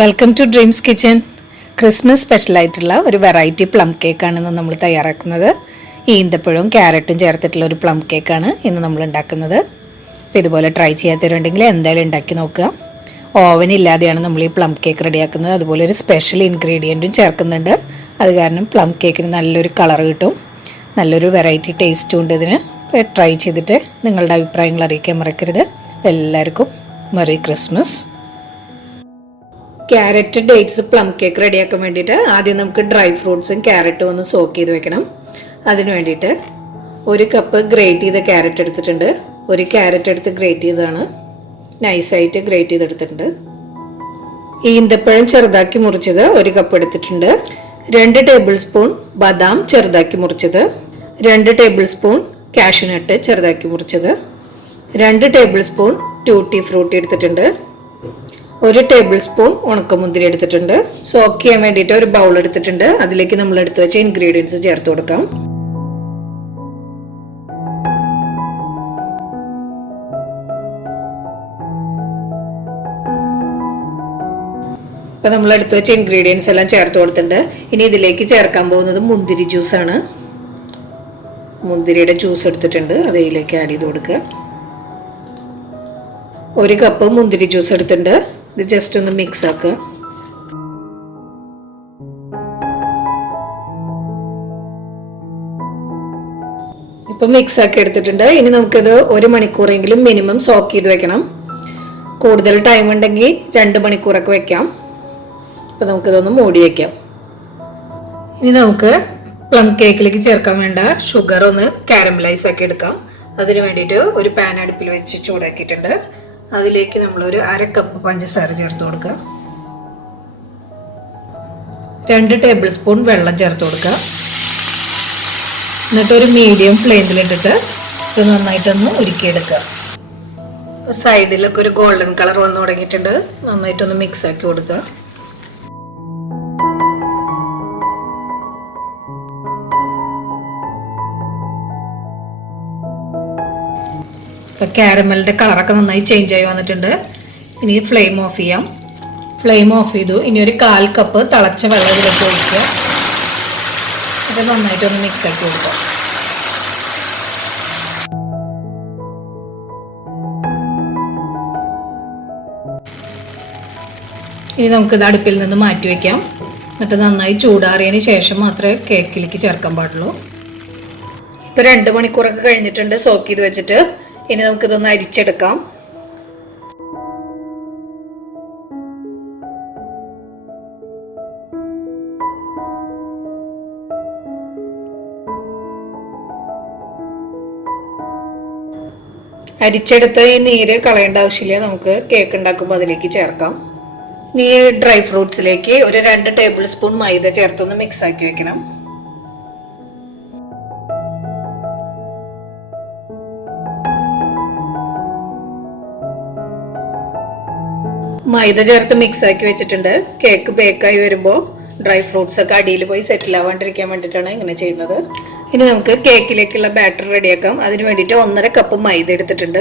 Welcome to dreams kitchen. Christmas സ്പെഷ്യലായിട്ടുള്ള ഒരു variety plum കേക്കാണ് ഇന്ന് നമ്മൾ തയ്യാറാക്കുന്നത്. ഈന്തപ്പഴവും ക്യാരറ്റും ചേർത്തിട്ടുള്ള ഒരു പ്ലം കേക്കാണ് ഇന്ന് നമ്മൾ ഉണ്ടാക്കുന്നത്. അപ്പോൾ ഇതുപോലെ ട്രൈ ചെയ്യാത്തവരുണ്ടെങ്കിൽ എന്തായാലും ഉണ്ടാക്കി നോക്കുക. ഓവൻ ഇല്ലാതെയാണ് നമ്മൾ ഈ പ്ലം കേക്ക് റെഡിയാക്കുന്നത്. അതുപോലെ ഒരു സ്പെഷ്യൽ ഇൻഗ്രീഡിയൻറ്റും ചേർക്കുന്നുണ്ട്. അത് കാരണം പ്ലം കേക്കിന് നല്ലൊരു കളർ കിട്ടും, നല്ലൊരു വെറൈറ്റി ടേസ്റ്റും ഉണ്ട് ഇതിന്. അപ്പോൾ ട്രൈ ചെയ്തിട്ട് നിങ്ങളുടെ അഭിപ്രായങ്ങൾ അറിയിക്കാൻ മറക്കരുത്. എല്ലാവർക്കും merry Christmas. Carrot dates plum cake റെഡിയാക്കാൻ വേണ്ടിയിട്ട് ആദ്യം നമുക്ക് ഡ്രൈ ഫ്രൂട്ട്സും ക്യാരറ്റും ഒന്ന് സോക്ക് ചെയ്ത് വെക്കണം. അതിന് വേണ്ടിയിട്ട് ഒരു കപ്പ് ഗ്രേറ്റ് ചെയ്ത ക്യാരറ്റ് എടുത്തിട്ടുണ്ട്. ഒരു ക്യാരറ്റ് എടുത്ത് ഗ്രേറ്റ് ചെയ്തതാണ്, നൈസായിട്ട് ഗ്രേറ്റ് ചെയ്തെടുത്തിട്ടുണ്ട്. ഈന്തപ്പഴം ചെറുതാക്കി മുറിച്ചത് ഒരു കപ്പ് എടുത്തിട്ടുണ്ട്. 2 ടേബിൾ സ്പൂൺ ബദാം ചെറുതാക്കി മുറിച്ചത്, 2 ടേബിൾ സ്പൂൺ കാഷ്യൂനട്ട് ചെറുതാക്കി മുറിച്ചത്, 2 ടേബിൾ സ്പൂൺ ട്യൂട്ടി ഫ്രൂട്ടി എടുത്തിട്ടുണ്ട്, 1 ടേബിൾ സ്പൂൺ ഉണക്കമുന്തിരി എടുത്തിട്ടുണ്ട്. സോക്ക് ചെയ്യാൻ വേണ്ടിയിട്ട് ഒരു ബൗൾ എടുത്തിട്ടുണ്ട്. അതിലേക്ക് നമ്മൾ എടുത്തു വെച്ച ഇൻഗ്രീഡിയൻസ് ചേർത്ത് കൊടുക്കാം. ഇപ്പൊ നമ്മൾ എടുത്തു വെച്ച ഇൻഗ്രീഡിയൻസ് എല്ലാം ചേർത്ത് കൊടുത്തിട്ടുണ്ട്. ഇനി ഇതിലേക്ക് ചേർക്കാൻ പോകുന്നത് മുന്തിരി ജ്യൂസാണ്. മുന്തിരിയുടെ ജ്യൂസ് എടുത്തിട്ടുണ്ട്, അത് ഇതിലേക്ക് ആഡ് ചെയ്ത് കൊടുക്കുക. 1 കപ്പ് മുന്തിരി ജ്യൂസ് എടുത്തിട്ടുണ്ട്. ഇത് ജസ്റ്റ് ഒന്ന് മിക്സ് ആക്കുക. ഇപ്പം മിക്സ് ആക്കി എടുത്തിട്ടുണ്ട്. ഇനി നമുക്കിത് 1 മണിക്കൂറെങ്കിലും മിനിമം സോക്ക് ചെയ്ത് വെക്കണം. കൂടുതൽ ടൈം ഉണ്ടെങ്കിൽ 2 മണിക്കൂറൊക്കെ വെക്കാം. അപ്പം നമുക്കിതൊന്ന് മൂടി വെക്കാം. ഇനി നമുക്ക് പ്ലം കേക്കിലേക്ക് ചേർക്കാൻ വേണ്ട ഷുഗർ ഒന്ന് കാരമലൈസ് ആക്കി എടുക്കാം. അതിന് വേണ്ടിയിട്ട് ഒരു പാൻ അടുപ്പിൽ വെച്ച് ചൂടാക്കിയിട്ടുണ്ട്. അതിലേക്ക് നമ്മൾ ഒരു 1/2 കപ്പ് പഞ്ചസാര ചേർത്ത് കൊടുക്കുക. 2 ടേബിൾ സ്പൂൺ വെള്ളം ചേർത്ത് കൊടുക്കുക. എന്നിട്ട് ഒരു മീഡിയം ഫ്ലെയിമിലിട്ടിട്ട് ഇത് നന്നായിട്ടൊന്ന് ഉരുക്കിയെടുക്കുക. സൈഡിലൊക്കെ ഒരു ഗോൾഡൻ കളർ വന്നു തുടങ്ങിയിട്ടുണ്ട്. നന്നായിട്ടൊന്ന് മിക്സ് ആക്കി കൊടുക്കുക. കാരമലിൻ്റെ കളറൊക്കെ നന്നായി ചേഞ്ച് ആയി വന്നിട്ടുണ്ട്. ഇനി ഫ്ലെയിം ഓഫ് ചെയ്യാം. ഫ്ലെയിം ഓഫ് ചെയ്തു. ഇനി ഒരു 1/4 കപ്പ് തിളച്ച വെള്ളം ഇതിലേക്ക് ഒഴിക്കുക. അത് നന്നായിട്ടൊന്ന് മിക്സ് ആക്കി കൊടുക്കുക. ഇനി നമുക്കിത് അടുപ്പിൽ നിന്ന് മാറ്റി വയ്ക്കാം. എന്നിട്ട് നന്നായി ചൂടാറിയതിന് ശേഷം മാത്രമേ കേക്കിലേക്ക് ചേർക്കാൻ പാടുള്ളൂ. ഇപ്പോൾ 2 മണിക്കൂറൊക്കെ കഴിഞ്ഞിട്ടുണ്ട് സോക്ക് ചെയ്ത് വെച്ചിട്ട്. ഇനി നമുക്കിതൊന്ന് അരിച്ചെടുക്കാം. അരിച്ചെടുത്ത് ഈ നീര് കളയേണ്ട ആവശ്യമില്ല. നമുക്ക് കേക്ക് ഉണ്ടാക്കുമ്പോൾ അതിലേക്ക് ചേർക്കാം. ഇനി ഡ്രൈ ഫ്രൂട്ട്സിലേക്ക് ഒരു 2 ടേബിൾ സ്പൂൺ മൈദ ചേർത്തൊന്ന് മിക്സ് ആക്കി വെക്കണം. മൈദ ചേർത്ത് മിക്സ് ആക്കി വെച്ചിട്ടുണ്ട്. കേക്ക് ബേക്കായി വരുമ്പോൾ ഡ്രൈ ഫ്രൂട്ട്സ് ഒക്കെ അടിയിൽ പോയി സെറ്റിൽ ആവാണ്ടിരിക്കാൻ വേണ്ടിയിട്ടാണ് ഇങ്ങനെ ചെയ്യുന്നത്. ഇനി നമുക്ക് കേക്കിലേക്കുള്ള ബാറ്റർ റെഡിയാക്കാം. അതിന് വേണ്ടിയിട്ട് 1/2 കപ്പ് മൈദ എടുത്തിട്ടുണ്ട്.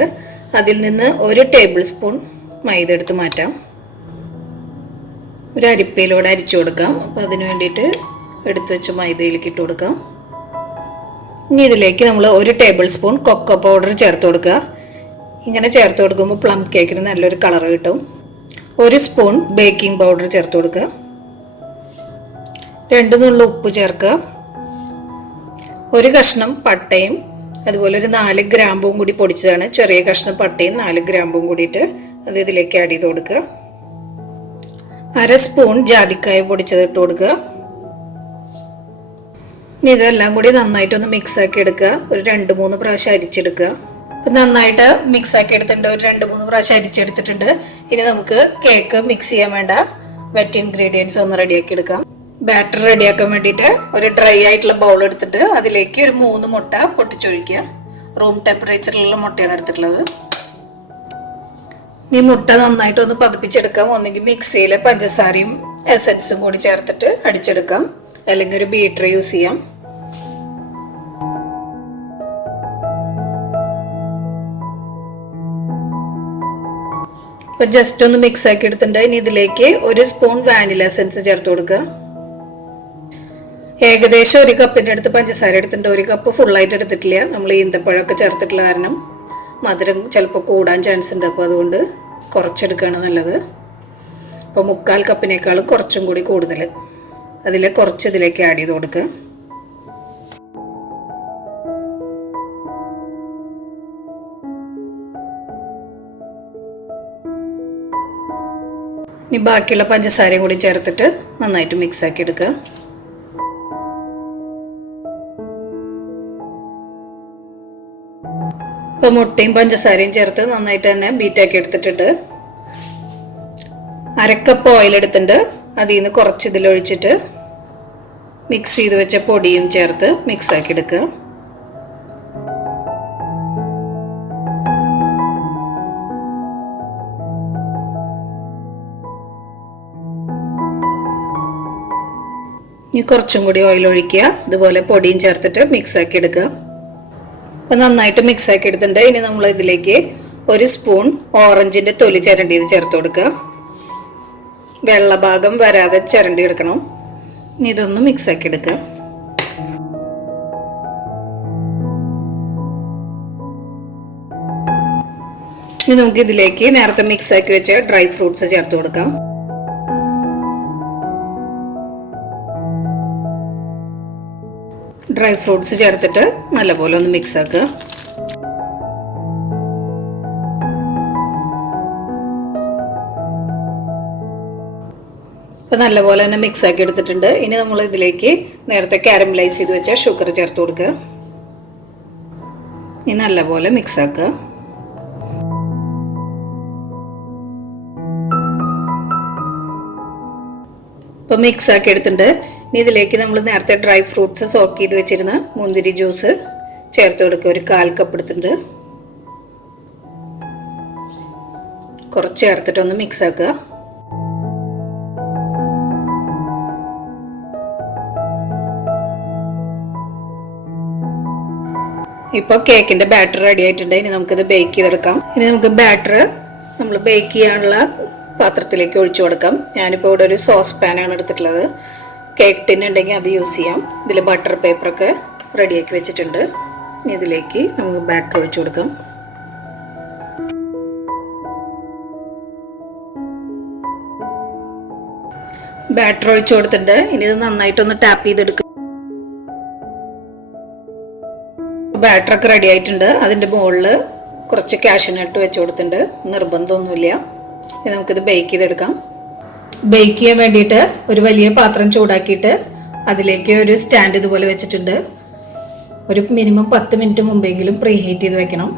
അതിൽ നിന്ന് 1 ടേബിൾ സ്പൂൺ മൈദ എടുത്ത് മാറ്റാം. ഒരു അരിപ്പയിലൂടെ അരിച്ചു കൊടുക്കാം. അപ്പം അതിന് വേണ്ടിയിട്ട് എടുത്തു വെച്ച മൈദയിലേക്ക് ഇട്ട് കൊടുക്കാം. ഇനി ഇതിലേക്ക് നമ്മൾ 1 ടേബിൾ സ്പൂൺ കൊക്കോ പൗഡർ ചേർത്ത് കൊടുക്കുക. ഇങ്ങനെ ചേർത്ത് കൊടുക്കുമ്പോൾ പ്ലം കേക്കിന് നല്ലൊരു കളർ കിട്ടും. 1 സ്പൂൺ ബേക്കിംഗ് പൗഡർ ചേർത്ത് കൊടുക്കുക. 2 നുള്ളു ഉപ്പ് ചേർക്കുക. 1 കഷ്ണം പട്ടയും അതുപോലെ ഒരു 4 ഗ്രാമ്പും കൂടി പൊടിച്ചതാണ്. ചെറിയ കഷ്ണം പട്ടയും 4 ഗ്രാമ്പും കൂടിയിട്ട് അത് ഇതിലേക്ക് ആഡ് ചെയ്ത് കൊടുക്കുക. 1/2 സ്പൂൺ ജാതിക്കായ പൊടിച്ചത് ഇട്ട് കൊടുക്കുക. ഇനി ഇതെല്ലാം കൂടി നന്നായിട്ടൊന്ന് മിക്സ് ആക്കി എടുക്കുക. ഒരു 2-3 പ്രാവശ്യം അരിച്ചെടുക്കുക. ഇപ്പം നന്നായിട്ട് മിക്സ് ആക്കി എടുത്തിട്ടുണ്ട്. ഒരു 2-3 പ്രാവശ്യം അരിച്ചെടുത്തിട്ടുണ്ട്. ഇനി നമുക്ക് കേക്ക് മിക്സ് ചെയ്യാൻ വേണ്ട വെറ്റ് ഇൻഗ്രീഡിയൻസ് ഒന്ന് റെഡിയാക്കി എടുക്കാം. ബാറ്റർ റെഡിയാക്കാൻ വേണ്ടിയിട്ട് ഒരു ഡ്രൈ ആയിട്ടുള്ള ബൗൾ എടുത്തിട്ട് അതിലേക്ക് ഒരു 3 മുട്ട പൊട്ടിച്ചൊഴിക്കുക. റൂം ടെമ്പറേച്ചറിലുള്ള മുട്ടയാണ് എടുത്തിട്ടുള്ളത്. ഈ മുട്ട നന്നായിട്ടൊന്ന് പതിപ്പിച്ചെടുക്കാം. ഒന്നെങ്കിൽ മിക്സിയിൽ പഞ്ചസാരയും എസൻസും കൂടി ചേർത്തിട്ട് അടിച്ചെടുക്കാം, അല്ലെങ്കിൽ ഒരു ബീറ്റർ യൂസ് ചെയ്യാം. ഇപ്പൊ ജസ്റ്റ് ഒന്ന് മിക്സ് ആക്കി എടുത്തിട്ടുണ്ട്. ഇനി ഇതിലേക്ക് 1 സ്പൂൺ വാനില എസൻസ് ചേർത്ത് കൊടുക്കുക. ഏകദേശം 1 കപ്പിന്റെ അടുത്ത് പഞ്ചസാര എടുത്തിട്ടുണ്ട്. 1 കപ്പ് ഫുള്ളായിട്ട് എടുത്തിട്ടില്ല. നമ്മൾ ഈന്തപ്പഴമൊക്കെ ചേർത്തിട്ടുള്ള കാരണം മധുരം ചിലപ്പോൾ കൂടാൻ ചാൻസ് ഉണ്ട്. അപ്പോൾ അതുകൊണ്ട് കുറച്ചെടുക്കുകയാണ് നല്ലത്. അപ്പോൾ 3/4 കപ്പിനേക്കാളും കുറച്ചും കൂടി കൂടുതൽ അതിൽ കുറച്ച് ഇതിലേക്ക് ആഡ് ചെയ്ത് കൊടുക്കുക. ഇനി ബാക്കിയുള്ള പഞ്ചസാരയും കൂടി ചേർത്തിട്ട് നന്നായിട്ട് മിക്സ് ആക്കി എടുക്കുക. ഇപ്പോൾ മുട്ടയും പഞ്ചസാരയും ചേർത്ത് നന്നായിട്ട് തന്നെ ബീറ്റാക്കി എടുത്തിട്ടുണ്ട്. 1/2 കപ്പ് ഓയിൽ എടുത്തിട്ടുണ്ട്. അതിൽ നിന്ന് കുറച്ച് ഇതിലൊഴിച്ചിട്ട് മിക്സ് ചെയ്ത് വെച്ച പൊടിയും ചേർത്ത് മിക്സ് ആക്കി എടുക്കുക. ഇനി കുറച്ചും കൂടി ഓയിൽ ഒഴിക്കുക. ഇതുപോലെ പൊടിയും ചേർത്തിട്ട് മിക്സ് ആക്കി എടുക്കുക. അപ്പോൾ നന്നായിട്ട് മിക്സ് ആക്കി എടുത്തിട്ടുണ്ട്. ഇനി നമ്മൾ ഇതിലേക്ക് 1 സ്പൂൺ ഓറഞ്ചിന്റെ തൊലി ചിരണ്ടിയത് ചേർത്ത് കൊടുക്കുക. വെള്ള ഭാഗം വരാതെ ചിരണ്ടി എടുക്കണം. ഇനി ഇതൊന്ന് മിക്സ് ആക്കി എടുക്കുക. ഇനി നമുക്ക് ഇതിലേക്ക് നേരത്തെ മിക്സ് ആക്കി വെച്ച ഡ്രൈ ഫ്രൂട്ട്സ് ചേർത്ത് കൊടുക്കാം. ഡ്രൈ ഫ്രൂട്ട്സ് ചേർത്തിട്ട് നല്ലപോലെ ഒന്ന് മിക്സ് ആക്കുക. അപ്പോൾ നല്ലപോലെ തന്നെ മിക്സ് ആക്കി എടുത്തിട്ടുണ്ട്. ഇനി നമ്മൾ ഇതിലേക്ക് നേരത്തെ കാരമലൈസ് ചെയ്ത് വെച്ച ഷുഗർ ചേർത്ത് കൊടുക്കുക. ഇനി നല്ലപോലെ മിക്സ് ആക്കുക. ഇപ്പോൾ മിക്സ് ആക്കി എടുത്തിട്ടുണ്ട്. ഇനി ഇതിലേക്ക് നമ്മൾ നേരത്തെ ഡ്രൈ ഫ്രൂട്ട്സ് സോക്ക് ചെയ്ത് വെച്ചിരുന്ന മുന്തിരി ജ്യൂസ് ചേർത്ത് കൊടുക്കുക. 1/4 കപ്പ് എടുത്തിട്ടുണ്ട്. കുറച്ച് ചേർത്തിട്ടൊന്ന് മിക്സ് ആക്കുക. ഇപ്പോൾ കേക്കിന്റെ ബാറ്റർ റെഡി ആയിട്ടുണ്ട്. ഇനി നമുക്കിത് ബേക്ക് ചെയ്തെടുക്കാം. ഇനി നമുക്ക് ബാറ്റർ നമ്മൾ ബേക്ക് ചെയ്യാനുള്ള പാത്രത്തിലേക്ക് ഒഴിച്ചു കൊടുക്കാം. ഞാനിപ്പോൾ ഇവിടെ ഒരു സോസ് പാനാണ് എടുത്തിട്ടുള്ളത്. കേക്ക് ടിൻ ഉണ്ടെങ്കിൽ അത് യൂസ് ചെയ്യാം. ഇതിൽ ബട്ടർ പേപ്പറൊക്കെ റെഡിയാക്കി വെച്ചിട്ടുണ്ട്. ഇനി ഇതിലേക്ക് നമുക്ക് ബാറ്റർ ഒഴിച്ചു കൊടുക്കാം. ബാറ്റർ ഒഴിച്ചു കൊടുത്തിട്ടുണ്ട്. ഇനി ഇത് നന്നായിട്ടൊന്ന് ടാപ്പ് ചെയ്തെടുക്കുക. ബാറ്ററൊക്കെ റെഡി ആയിട്ടുണ്ട്. അതിൻ്റെ മുകളിൽ കുറച്ച് കാഷ്യൂനട്ട് വെച്ച് കൊടുത്തിട്ടുണ്ട്. നിർബന്ധമൊന്നുമില്ല. ഇനി നമുക്കിത് ബേക്ക് ചെയ്തെടുക്കാം. ബേക്ക് ചെയ്യാൻ വേണ്ടിയിട്ട് ഒരു വലിയ പാത്രം ചൂടാക്കിയിട്ട് അതിലേക്ക് ഒരു സ്റ്റാൻഡ് ഇതുപോലെ വെച്ചിട്ടുണ്ട്. ഒരു മിനിമം 10 മിനിറ്റ് മുമ്പെങ്കിലും പ്രീ ഹീറ്റ് ചെയ്ത് വെക്കണം.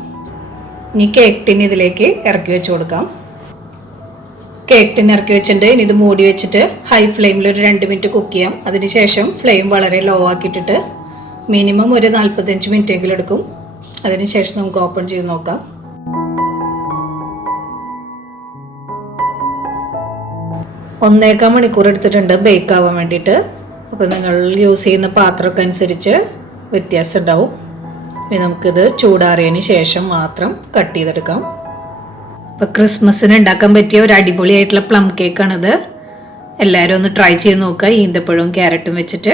ഇനി കേക്ക് ടിൻ ഇതിലേക്ക് ഇറക്കി വെച്ച് കൊടുക്കാം. കേക്ക് ടിൻ ഇറക്കി വെച്ചിട്ടുണ്ട്. ഇനി ഇത് മൂടി വെച്ചിട്ട് ഹൈ ഫ്ലെയിമിൽ ഒരു 2 മിനിറ്റ് കുക്ക് ചെയ്യാം. അതിനുശേഷം ഫ്ലെയിം വളരെ ലോ ആക്കിയിട്ടിട്ട് മിനിമം ഒരു 45 മിനിറ്റ് എങ്കിലും എടുക്കും. അതിനുശേഷം നമുക്ക് ഓപ്പൺ ചെയ്ത് നോക്കാം. ഒന്നേകാൽ മണിക്കൂർ എടുത്തിട്ടുണ്ട് ബേക്ക് ആവാൻ വേണ്ടിയിട്ട്. അപ്പോൾ നിങ്ങൾ യൂസ് ചെയ്യുന്ന പാത്രമൊക്കെ അനുസരിച്ച് വ്യത്യാസം ഉണ്ടാവും. ഇനി നമുക്കിത് ചൂടാറിയതിന് ശേഷം മാത്രം കട്ട് ചെയ്തെടുക്കാം. അപ്പോൾ ക്രിസ്മസിന് ഉണ്ടാക്കാൻ പറ്റിയ ഒരു അടിപൊളിയായിട്ടുള്ള പ്ലം കേക്കാണിത്. എല്ലാവരും ഒന്ന് ട്രൈ ചെയ്ത് നോക്കുക. ഈന്തപ്പഴവും ക്യാരറ്റും വെച്ചിട്ട്.